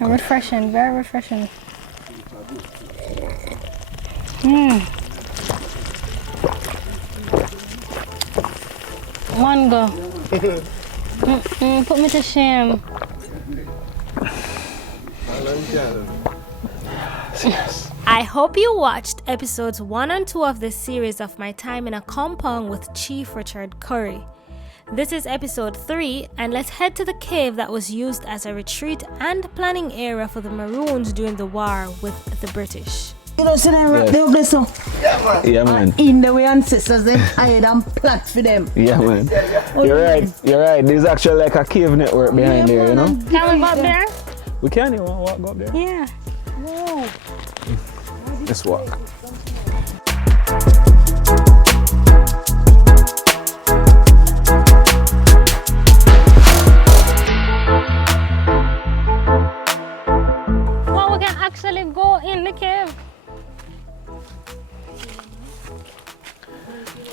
Refreshing, very refreshing. Mango. Put me to shame. Yes. I hope you watched episodes 1 and 2 of this series of my time in Akompong with Chief Richard Currie. This is episode 3, and let's head to the cave that was used as a retreat and planning area for the Maroons during the war with the British. You know, see them right there, bless them. Yeah, man. In the way ancestors, they hide and plot for them. Yeah, man. You're right. There's actually like a cave network behind there, you know? Can we go up there? We can, you want to walk up there? Yeah. Whoa. Let's walk. Well, we can actually go in the cave.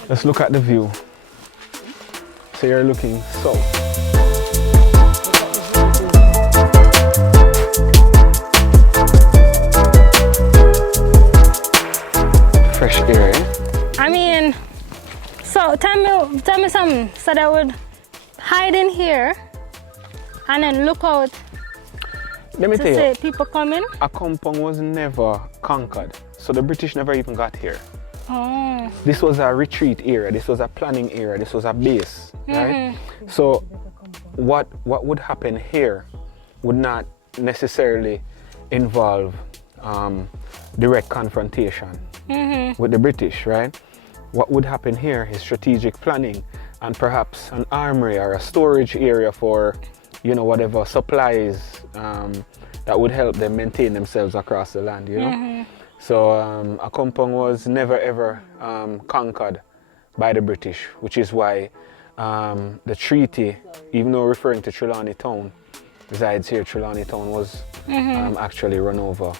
Let's look at the view. So you're looking south. Fresh air, eh? I mean, so tell me something. So they would hide in here and then look out Let me to tell see you, people coming. Akompong was never conquered. So the British never even got here. Oh. This was a retreat area, this was a planning area, this was a base, right? So what would happen here would not necessarily involve direct confrontation with the British, right? What would happen here is strategic planning and perhaps an armory or a storage area for, you know, whatever supplies that would help them maintain themselves across the land, you know? So Akompong was never ever conquered by the British, which is why the treaty, even though referring to Trelawney Town, resides here. Trelawney Town was actually run over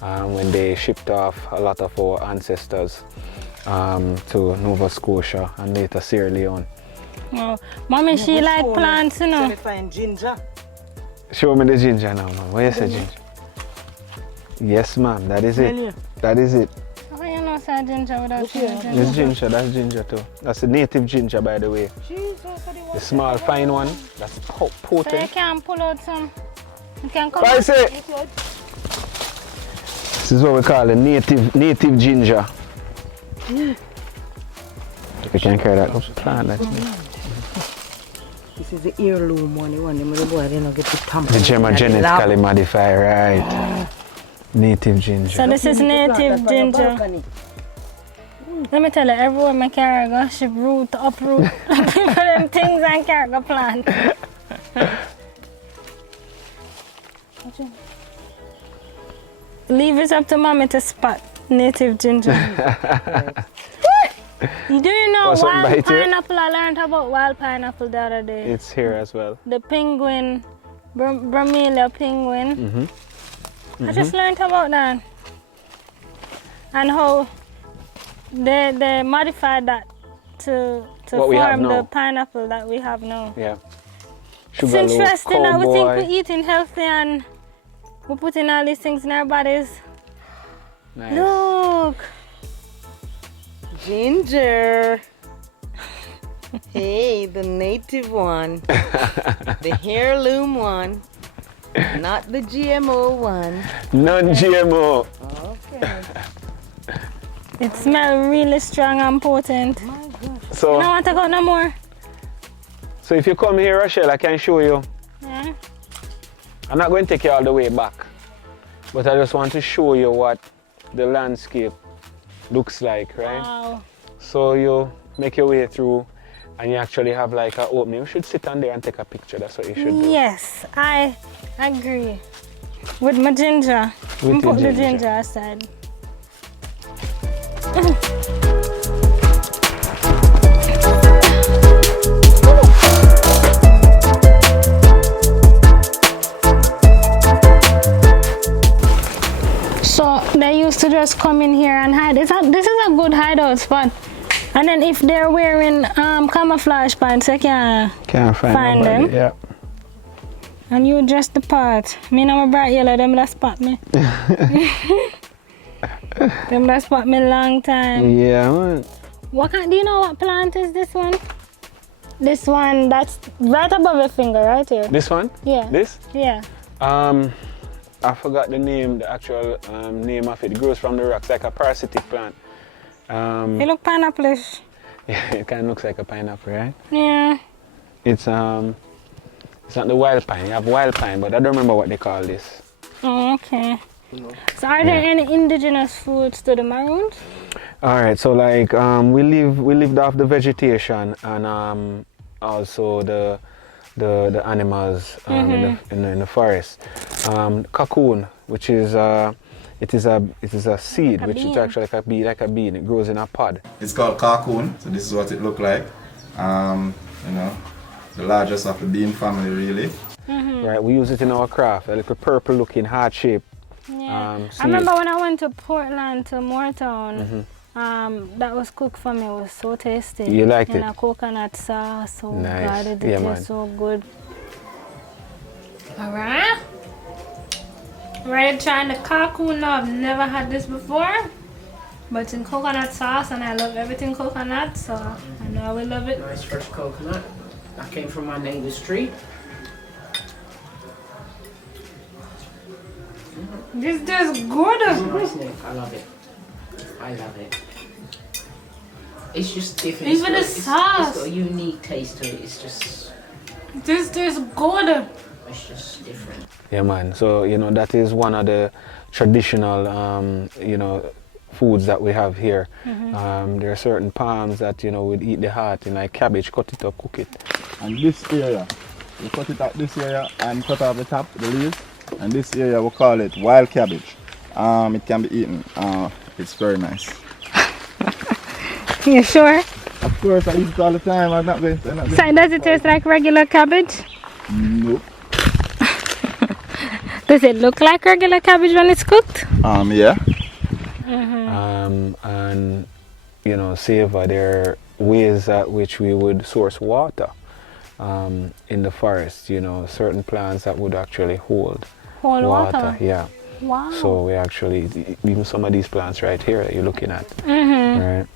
when they shipped off a lot of our ancestors to Nova Scotia and later Sierra Leone. Oh. Mommy, she like plants, you know. Find ginger. Show me the ginger now, man. Where you say ginger? Yes, ma'am, that is it. That is it. How you know say ginger without ginger? This ginger, that's ginger too. That's the native ginger, by the way. The small, fine one, that's So you potent. can pull out some. You can come. What I say? This is what we call a native ginger. You can carry that up plant, actually. This is the heirloom one, the one the boy didn't get to tamper. The gemma genetically modified, right? Native ginger. So this is native ginger. Let me tell you, everywhere my carry go, she root, uproot people them things and carry go plant. Leave it up to mommy to spot native ginger. Do you know wild pineapple? I learned about wild pineapple the other day. It's here as well. The penguin, bromelia penguin. I just learned about that. And how they modified that to form the pineapple that we have now. Yeah. It's interesting that we think we're eating healthy and we're putting all these things in our bodies. Nice. Look. Ginger. Hey, the native one. The heirloom one. Not the GMO one. Non-GMO. Okay. It smells really strong and potent. My gosh. So, You don't want to go no more? so if you come here, Rochelle, I can show you. Yeah. I'm not going to take you all the way back, but I just want to show you what the landscape looks like, right? Wow. So you make your way through and you actually have like an opening. You should sit on there and take a picture. That's what you should do. Yes, I agree. With my ginger. With Put your the ginger. ginger aside. So they used to just come in here and hide. This is a good hideout spot. And then if they're wearing camouflage pants, you can't Can't find Find nobody. them. Yeah. And you dress the part. Me now bright yellow, them that spot me. Them that spot me long time. Yeah, man. Do you know what plant is this one? This one, that's right above your finger, right here. This one? Yeah. This? Yeah. I forgot the name, the actual name of it. It grows from the rocks like a parasitic plant. It look pineapple-ish. Yeah, it kind of looks like a pineapple, right? Yeah. It's not the wild pine. You have wild pine, but I don't remember what they call this. Oh, okay. So are there any indigenous foods to the Maroons? All right, so like we lived off the vegetation and also the animals in the forest. Cocoon, which is it is a seed, Like a which is bean. actually like a bean. It grows in a pod. It's called cocoon, so this is what it look like. You know, the largest of the bean family, really. Right, we use it in our craft. A little purple-looking, heart-shaped. Yeah. I seed. remember when I went to Portland, to Moortown, that was cooked for me. It was so tasty. You liked it? And a coconut sauce. Oh Nice. God, it Yeah, tastes man. so good. Alright. Ready to try the cocoon now. I've never had this before. But it's in coconut sauce and I love everything coconut, so I know I will love it. Nice fresh coconut. That came from my neighbour's tree. This tastes good. Nice, Nick. I love it. I love it. It's just different. Even the It's sauce. got a unique taste to it. It's just This tastes good. It's just different. Yeah, man. So, you know, that is one of the traditional, you know, foods that we have here. There are certain palms that, you know, we'd eat the heart, you know, like cabbage, cut it up, cook it. And this area, we cut it out this area and cut off the top, the leaves. And this area we call it wild cabbage. It can be eaten. It's very nice. You sure? Of course, I eat it all the time. I'm not going to. So does it taste like regular cabbage? Nope. Does it look like regular cabbage when it's cooked? Yeah. And, you know, savor, there are ways at which we would source water in the forest, you know, certain plants that would actually hold Whole water. Yeah. Wow. So we actually, even some of these plants right here that you're looking at, right?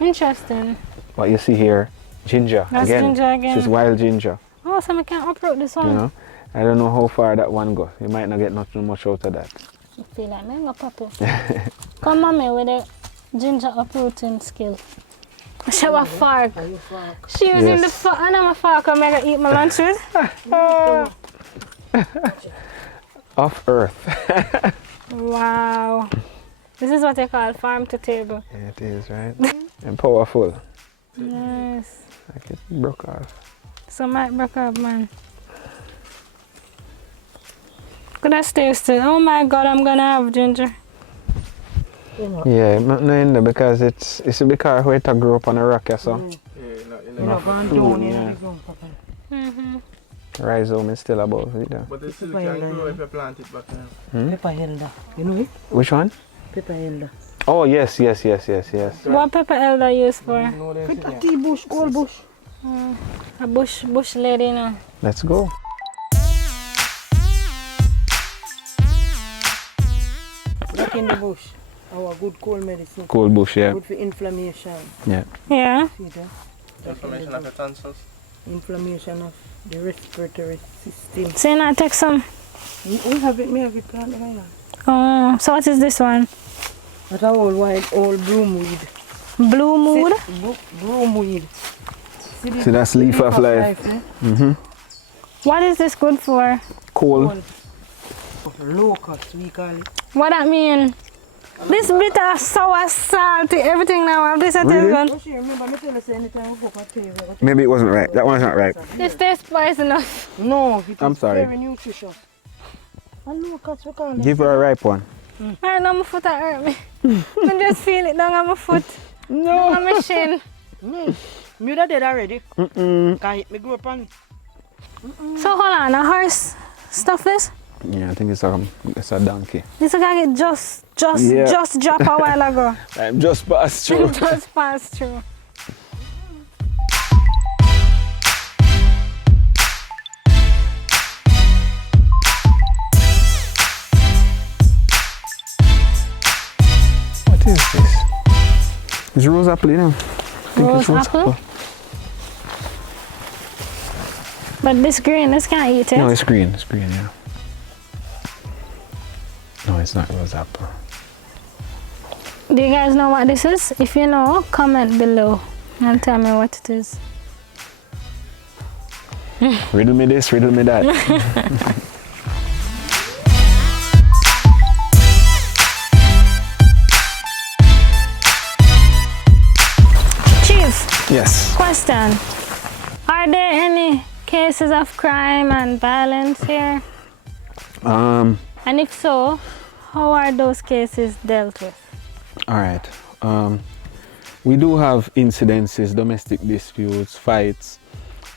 Interesting. What you see here, ginger. That's ginger again. This is wild ginger, Oh, so I can uproot this one. you know. I don't know how far that one goes. You might not get nothing much out of that. I feel like I'm gonna pop it. Come mommy with a ginger uprooting skill. She have a fork. She using Yes. the fork and I'm a fork I'm gonna eat my lunch with. Off earth. Wow. This is what they call farm to table. Yeah, it is, right? And powerful. Nice. Like it broke off. So might break up, man. Could I taste it? Oh my God, I'm gonna have ginger. Yeah, not in there because it's because where it grew up on a rock, yeah, so. Rhizome is still above it. Yeah. But it still can grow if you plant it back now. Pepper elder. You know it? Which one? Pepper elder. Oh, yes. What pepper elder used for? Pepper tea bush, coal bush. A bush lady, you know. Let's go. Back in the bush. Our good cold medicine. Cold bush, yeah. Good for inflammation. Yeah. Yeah. See that? Inflammation of the tonsils. Inflammation of the respiratory system. So you not take some? We have it, me have it plant in Oh, so what is this one? That's a whole white, old broomweed. Blue mood? Broomweed. See, that's leaf of life. eh? What is this good for? Cold. Locust, we call it. What that mean? This bitter, sour, salty, everything now. This I tell you. Oh, she remember me tell us anytime we go for tea. Maybe it wasn't right. That one's not right. This tastes spicy enough. No, it is I'm sorry. very nutritious. And locust, we call it. Give her a ripe one. I know my foot that hurt me. I just feel it down on my foot. No. On my shin. Me that dead already. Can't hit me grow up on it. So hold on, a horse stuff this? Yeah, I think it's a donkey. This guy get just dropped a while ago. I'm just passed through. Just passed through. It's rose apple, you know. Rose apple? But this green, this can't eat it. No, it's green. It's green, yeah. No, it's not rose apple. Do you guys know what this is? If you know, comment below and tell me what it is. Riddle me this, riddle me that. Chief, Yes. question. Are there any cases of crime and violence here? And if so, how are those cases dealt with? All right. We do have incidences, domestic disputes, fights,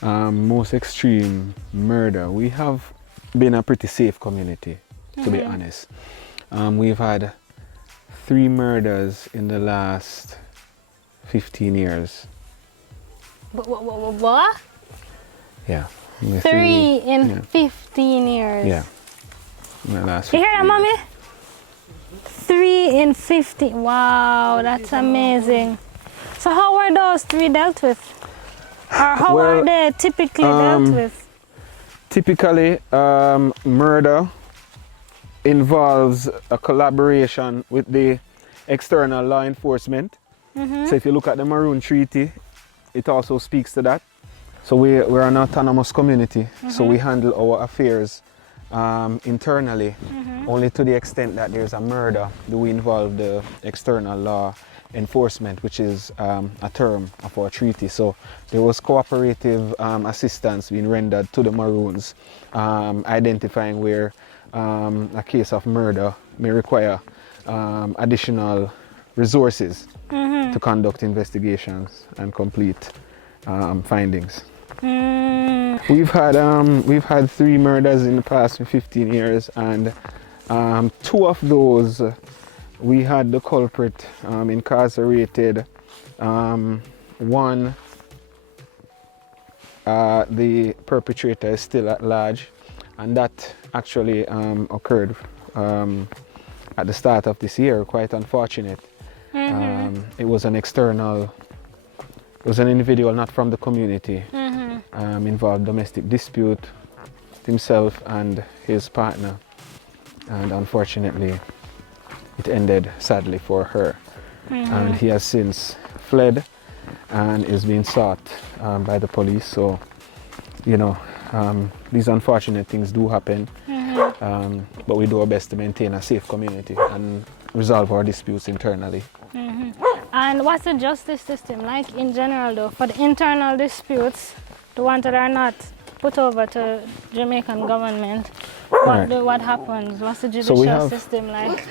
most extreme murder. We have been a pretty safe community, to be honest. We've had 3 murders in the last 15 years. What? Yeah. 3 in yeah. 15 years. Yeah. In the last You hear that, 15 mommy? years. 3 in 50. Wow, that's amazing. So how are those 3 dealt with? Or how Well, are they typically dealt with? Typically, murder involves a collaboration with the external law enforcement. So if you look at the Maroon Treaty, it also speaks to that. So we're an autonomous community, so we handle our affairs internally. Only to the extent that there's a murder do we involve the external law enforcement, which is a term of our treaty. So there was cooperative assistance being rendered to the Maroons, identifying where a case of murder may require additional resources to conduct investigations and complete findings. We've had 3 murders in the past 15 years, and 2 of those we had the culprit incarcerated. One, the perpetrator is still at large, and that actually occurred at the start of this year. Quite unfortunate. It was an individual not from the community, involved domestic dispute, himself and his partner, and unfortunately it ended sadly for her. And he has since fled and is being sought by the police. So, you know, these unfortunate things do happen, but we do our best to maintain a safe community and resolve our disputes internally. And what's the justice system like in general though? For the internal disputes, the ones that are not put over to Jamaican government, what happens? What's the judicial system like?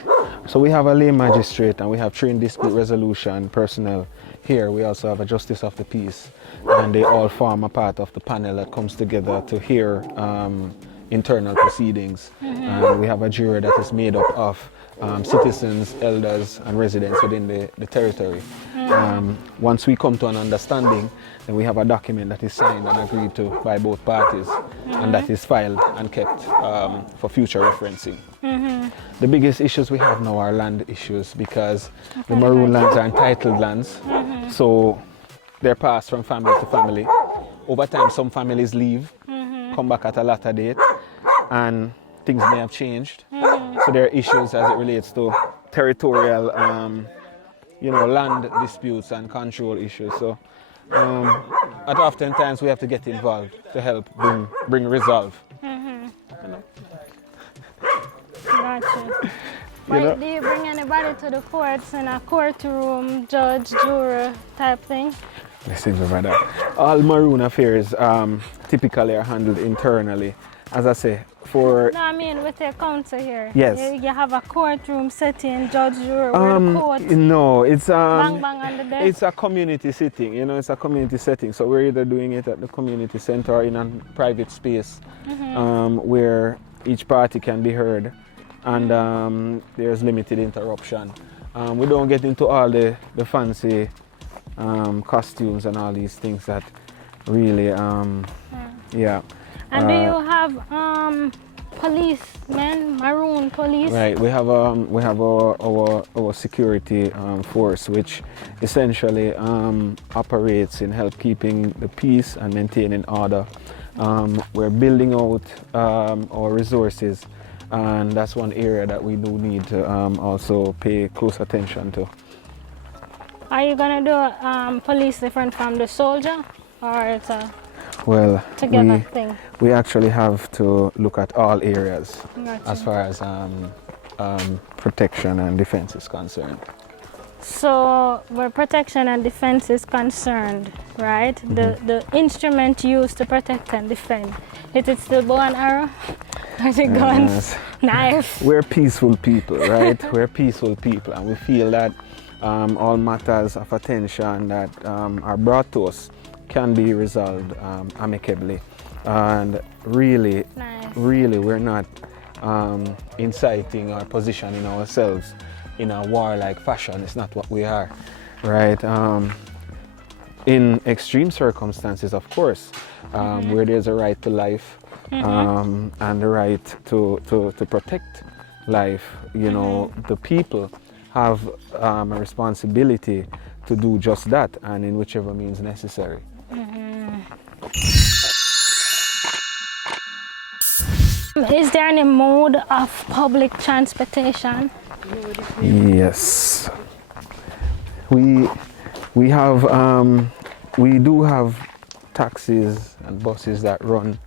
So we have a lay magistrate and we have trained dispute resolution personnel here. We also have a justice of the peace, and they all form a part of the panel that comes together to hear internal proceedings. And we have a jury that is made up of citizens, elders and residents within the territory. Once we come to an understanding, then we have a document that is signed and agreed to by both parties, and that is filed and kept for future referencing. The biggest issues we have now are land issues, because the Maroon lands are entitled lands, so they're passed from family to family. Over time, some families leave, come back at a later date, and things may have changed. So there are issues as it relates to territorial, land disputes and control issues. So at oftentimes we have to get involved to help bring resolve. Gotcha. But do you bring anybody to the courts in a courtroom, judge, juror type thing? Let's think about that. All Maroon affairs typically are handled internally. As I say, No, I mean with the council here. Yes. You have a courtroom setting, judge, juror, where the court. No, it's bang bang on the desk. It's a community sitting. It's a community setting. So we're either doing it at the community center or in a private space, where each party can be heard, and there's limited interruption. We don't get into all the fancy costumes and all these things that really, yeah. And do you have policemen, maroon police. Right, we have our security force, which essentially operates in help keeping the peace and maintaining order. We're building out our resources, and that's one area that we do need to also pay close attention to. Are you gonna do police different from the soldier, or it's a Well, together thing? we actually have to look at all areas Gotcha. as far as protection and defense is concerned. So where protection and defense is concerned, right? The instrument used to protect and defend, is it still bow and arrow? Or is it guns, Yes. knife? We're peaceful people, right? We're peaceful people, and we feel that all matters of attention that are brought to us can be resolved amicably. And really, Nice. really, we're not inciting or positioning ourselves in a warlike fashion. It's not what we are, right? In extreme circumstances, of course, where there's a right to life and the right to protect life, you know, the people have a responsibility to do just that, and in whichever means necessary. Is there any mode of public transportation? Yes, we do have taxis and buses that run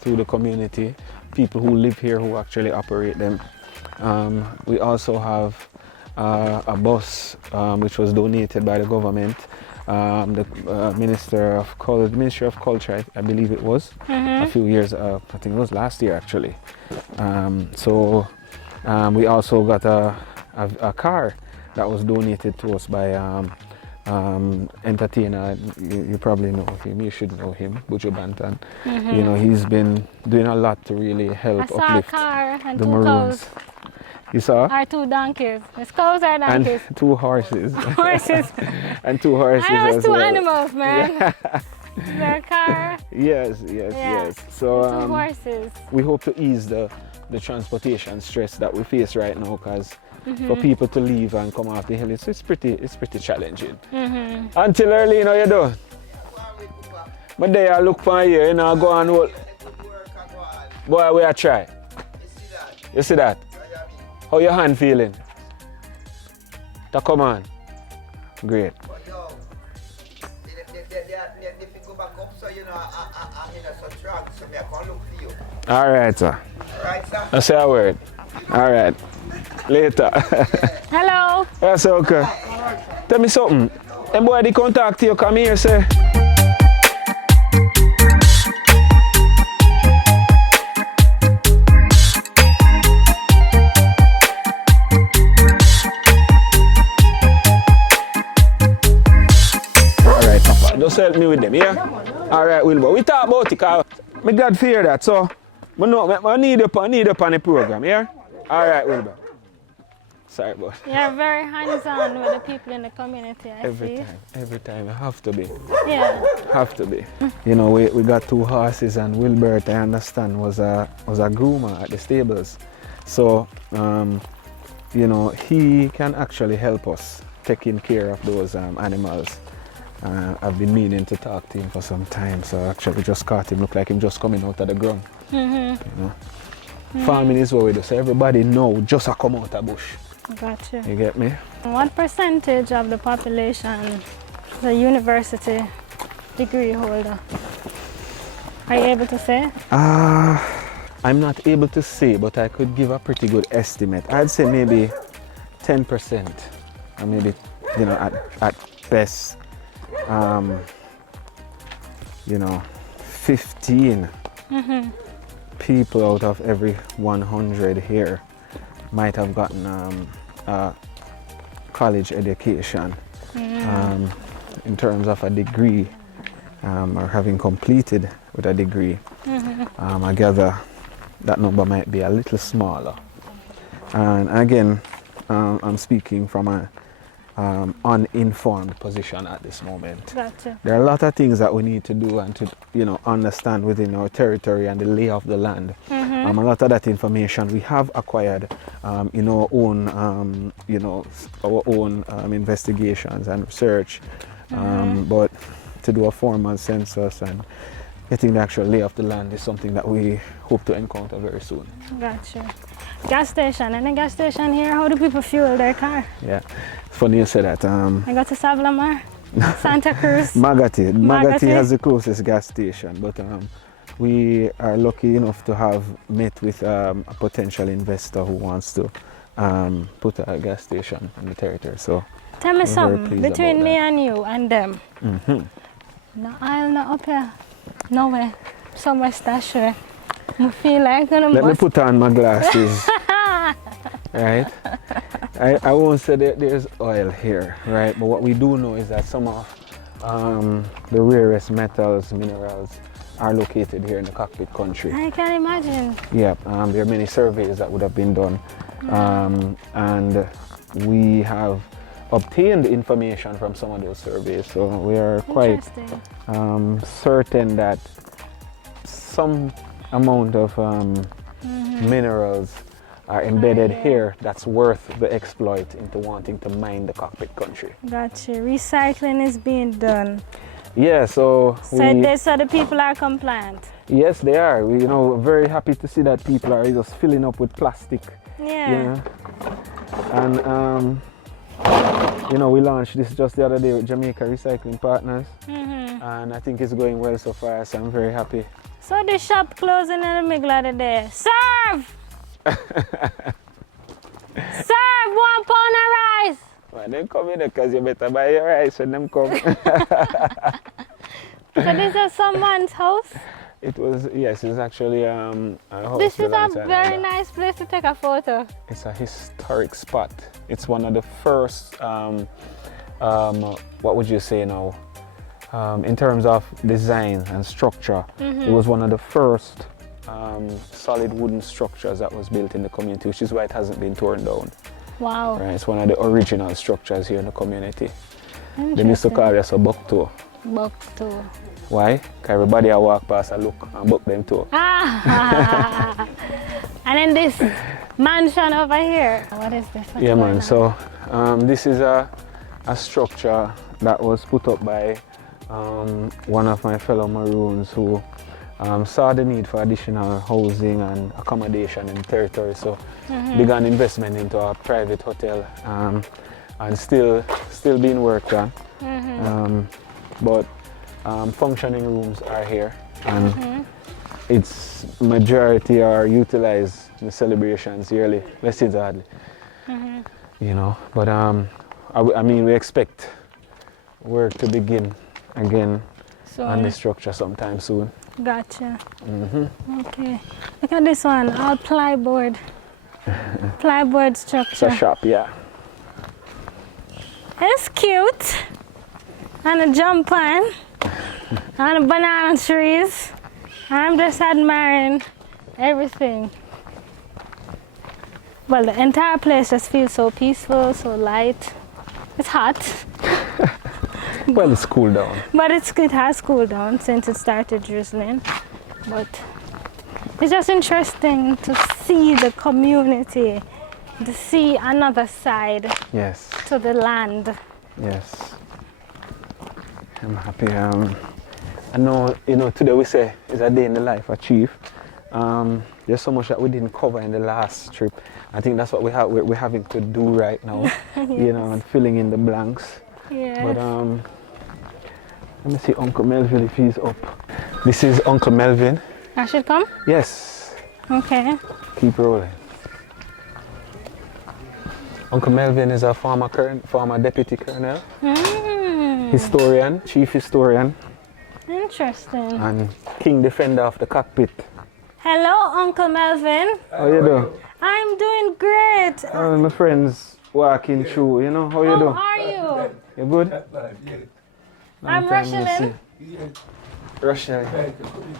through the community. People who live here who actually operate them. We also have a bus which was donated by the government. The Ministry of Culture, I believe it was, a few years, I think it was last year actually. We also got a car that was donated to us by entertainer. You probably know him, you should know him, Buju Banton. You know, he's been doing a lot to really help I saw a uplift car and the two Maroons. cows. You saw? Or two donkeys. It's cows or And donkeys? two horses. Horses. And two horses I know it's as two well. animals, man. The car, Yes. Yeah. So two horses. we hope to ease the transportation stress that we face right now, because for people to leave and come off the hill, it's pretty challenging. Until early, you know, you do. But they are look for you, you know, go on hold. Boy, we are try. You see that? How your hand feeling? To come on. Great. All right, sir. I say a word. All right. Later. Hello. That's okay. Tell me something. Them boy they contact you, come here, say. Alright, Papa, just help me with them, yeah? Alright, Wilbur. We talk about it, cause me glad to hear that, so I need you on the program, yeah? Alright, Wilbur. Sorry, boy. You're very hands-on with the people in the community, I see. Every time, I have to be. Yeah. Have to be. You know, we got two horses, and Wilbert, I understand, was a groomer at the stables. So, you know, he can actually help us taking care of those animals. I've been meaning to talk to him for some time, so I actually just caught him. Look like him just coming out of the ground. You know? Farming is what we do, so everybody know just a come out of bush. Gotcha. You get me? What percentage of the population is a university degree holder? Are you able to say? I'm not able to say, but I could give a pretty good estimate. I'd say maybe 10%, or maybe, you know, at best, you know, 15 people out of every 100 here might have gotten a college education in terms of a degree or having completed with a degree. I gather that number might be a little smaller. And again, I'm speaking from a uninformed position at this moment. Gotcha. There are a lot of things that we need to do and to, understand within our territory and the lay of the land. A lot of that information we have acquired in our own, our own investigations and research. But to do a formal census and getting the actual lay of the land is something that we hope to encounter very soon. Gotcha. Gas station. Any gas station here? How do people fuel their car? Yeah, it's funny you say that. I got to Savlamar, Santa Cruz. Magati has the closest gas station, but we are lucky enough to have met with a potential investor who wants to put a gas station in the territory. So tell me something between me and you and them. No aisle, not up here. No way. Somewhere stash where I feel like I'm Let me put on my glasses. Right? I won't say that there's oil here, right? But what we do know is that some of the rarest metals, minerals are located here in the cockpit country. I can imagine. Yeah, there are many surveys that would have been done. And we have obtained information from some of those surveys. So we are quite certain that some amount of minerals are embedded here that's worth the exploit into wanting to mine the cockpit country. Gotcha. Recycling is being done. Yeah, so the people are compliant. Yes, they are. We're very happy to see that people are just filling up with plastic. Yeah. And we launched this just the other day with Jamaica Recycling Partners, and I think it's going well so far. So I'm very happy. So the shop closing in the middle of the day. Serve! Serve 1 pound of rice! Well, they come in because you better buy your rice when them come. So this is someone's house? It was, yes, it's actually a house. This is a very nice place to take a photo. It's a historic spot. It's one of the first, what would you say now? In terms of design and structure, it was one of the first solid wooden structures that was built in the community, which is why it hasn't been torn down. Wow. Right, it's one of the original structures here in the community. They used to call this a buck-toe. Buck-toe. Why? Because everybody I walk past and look and buck them toe. Ah! And then this mansion over here. What is this? What's yeah, man. on? So this is a structure that was put up by one of my fellow Maroons who saw the need for additional housing and accommodation in the territory. So began investment into a private hotel and still being worked on. But functioning rooms are here, and its majority are utilized in the celebrations yearly, less than hardly. But I mean, we expect work to begin again on the structure sometime soon. Gotcha. Okay. Look at this one, all plyboard. Plyboard structure. It's a shop, yeah. It's cute. And a jump pan. And banana trees. I'm just admiring everything. Well, the entire place just feels so peaceful, so light. It's hot. Well, it's cooled down. But it has cooled down since it started drizzling. But it's just interesting to see the community, to see another side to the land. Yes. I'm happy. I know, today we say it's a day in the life of Chief. There's so much that we didn't cover in the last trip. I think that's what we're having to do right now, and filling in the blanks. Yeah. But let me see Uncle Melvin if he's up. This is Uncle Melvin. I should come? Yes. Okay. Keep rolling. Uncle Melvin is a former deputy colonel, historian, chief historian. Interesting. And king defender of the cockpit. Hello, Uncle Melvin. How you doing? I'm doing great. My friends walking through, how you doing? How are you? You good? I'm Rochielin. Rochielin.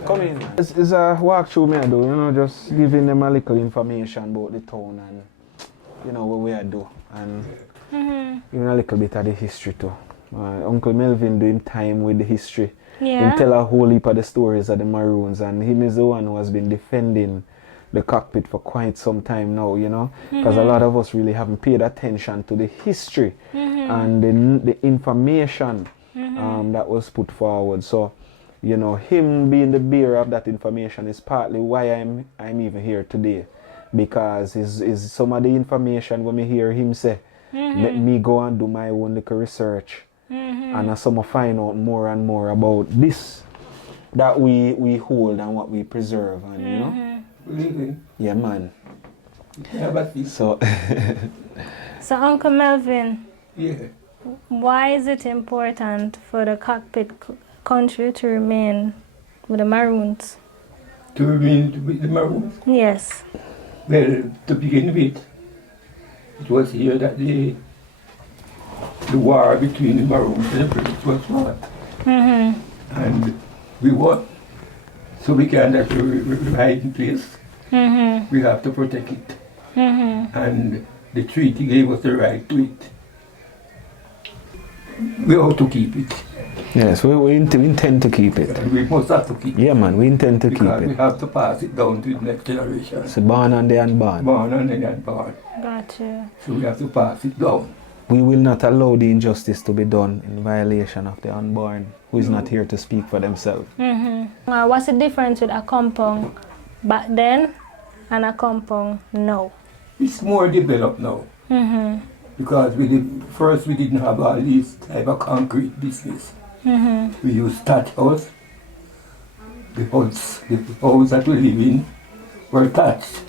Come in. It's a walkthrough me I do, just giving them a little information about the town and what we do. And Even a little bit of the history too. Uncle Melvin do him time with the history. Yeah. He tell a whole heap of the stories of the Maroons, and him is the one who has been defending the cockpit for quite some time now, you know, because a lot of us really haven't paid attention to the history and the information that was put forward. So, you know, him being the bearer of that information is partly why I'm even here today, because is some of the information when me hear him say, let me go and do my own little research, and as some find out more and more about this that we hold and what we preserve, and you know. Yeah, man. So, So Uncle Melvin, Yeah. why is it important for the cockpit country to remain with the Maroons? To remain with the Maroons. Yes. Well, to begin with, it was here that the war between the Maroons and the British was fought. And we won. So we can't have to hide in place. We have to protect it. And the treaty gave us the right to it. We ought to keep it. yes, we intend to keep it. And we must have to keep it. Yeah, man, we intend to keep Because we it. have to pass it down to the next generation. It's born and they unborn. Born and then unborn. Gotcha. So we have to pass it down. We will not allow the injustice to be done in violation of the unborn, who is not here to speak for themselves. What's the difference with Akompong back then and Akompong now? It's more developed now. Because first we didn't have all these type of concrete business. We used thatch house. The house that we live in were thatched.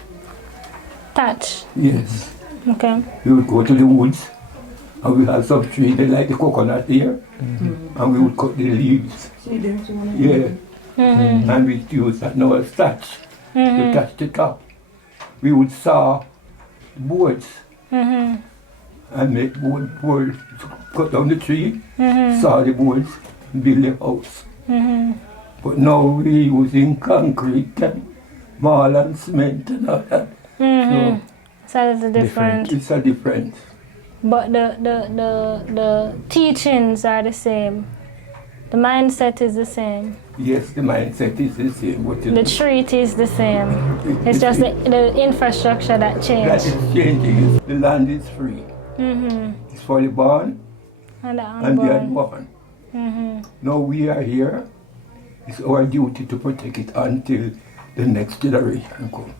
Touch. Yes. Okay. We would go to the woods and we have some tree, they like the coconut here, and we would cut the leaves. Yeah. And we use that now as thatch to thatch the top. We would saw boards and make boards, cut down the tree, saw the boards, and build the house. But now we're using concrete and marl and cement and all that. So there's a difference. It's a difference. But the teachings are the same. The mindset is the same. Yes, the mindset is the same. But The treaty is the same. It's just the infrastructure that that changed. is changing. The land is free. It's for the born And the and the unborn. unborn. Now we are here. It's our duty to protect it until the next generation comes.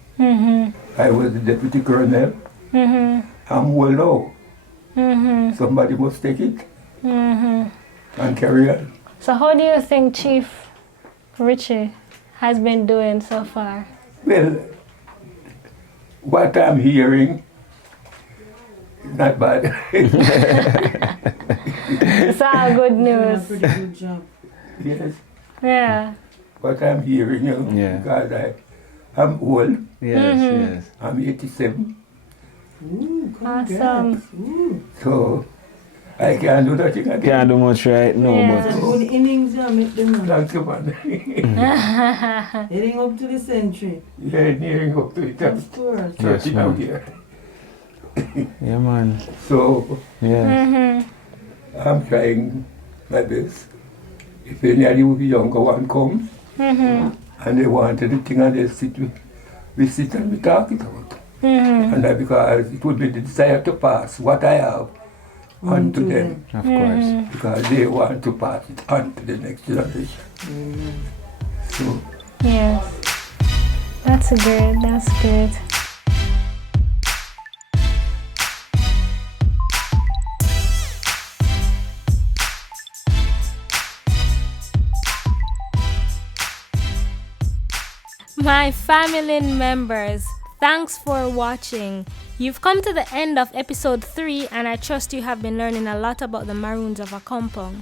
I was the deputy colonel. I'm well now. Somebody must take it and carry on. So how do you think Chief Richie has been doing so far? Well, what I'm hearing is not bad. It's all good news. Pretty good job. Yes, Yeah. what I'm hearing, you know, Yeah. because I'm old. Yes, yes. I'm 87, Ooh, Awesome. Ooh. so I can't do nothing again. Can't do much right now, Yeah. It's a but good innings, yeah, make them man. Thank you, man. Heading up to the century. Yeah, nearing up to it. I'm Of course. 30 Yes, now ma'am. here. yeah, man. So Yeah. I'm trying my best. If any of the younger one comes and they wanted the thing and they sit, we sit and we talk it out. And that because it would be the desire to pass what I have on to them. Of course. Because they want to pass it on to the next generation. So Yes. That's good. That's good. My FAMIELIN members, thanks for watching. You've come to the end of episode 3 and I trust you have been learning a lot about the Maroons of Akompong.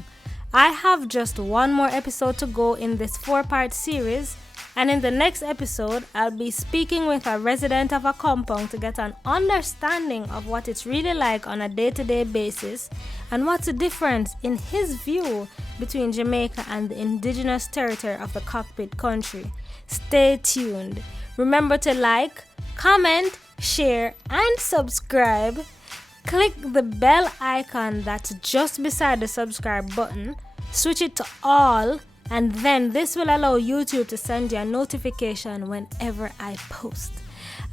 I have just one more episode to go in this 4-part series, and in the next episode I'll be speaking with a resident of Akompong to get an understanding of what it's really like on a day-to-day basis and what's the difference in his view between Jamaica and the indigenous territory of the cockpit country. Stay tuned. Remember to like, comment, share, and subscribe. click the bell icon that's just beside the subscribe button, switch it to all, and then this will allow YouTube to send you a notification whenever I post.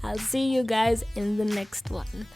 I'll see you guys in the next one.